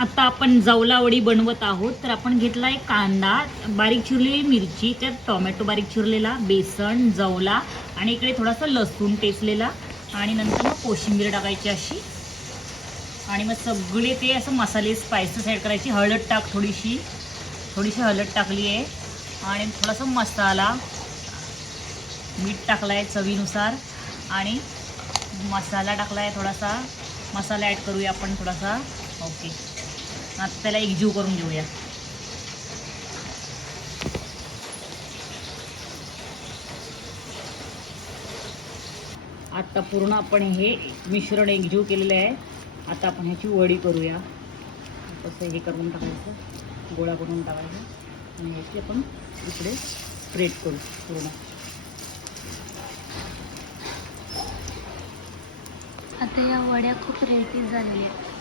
आता आपण जवला वडी बनवत आहोत. तर आपण घेतला आहे कांदा, बारीक चिरलेली मिरची, त्यात टोमॅटो बारीक चिरलेला, बेसन, जवला आणि इकडे थोडासा लसूण टेचलेला आणि नंतर मग कोशिंबीर टाकायची अशी आणि मग सगळे ते असं मसाले स्पायसेस ॲड करायची. हळद टाक थोडीशी हळद टाकली आहे आणि थोडासा मसाला, मीठ टाकला आहे चवीनुसार आणि मसाला टाकला आहे थोडासा. मसाला ॲड करूया आपण थोडासा. ओके, आता त्याला एकजीव करून घेऊया. आता पूर्ण आपण हे मिश्रण एकजीव केलेलं आहे. आता आपण ह्याची वडी करूया. तसं हे करून टाकायचं, गोळा करून टाकायचं आणि ह्याची आपण इकडे स्प्रेड करू पूर्ण. आता या वड्या खूप रेटी झालेल्या आहेत.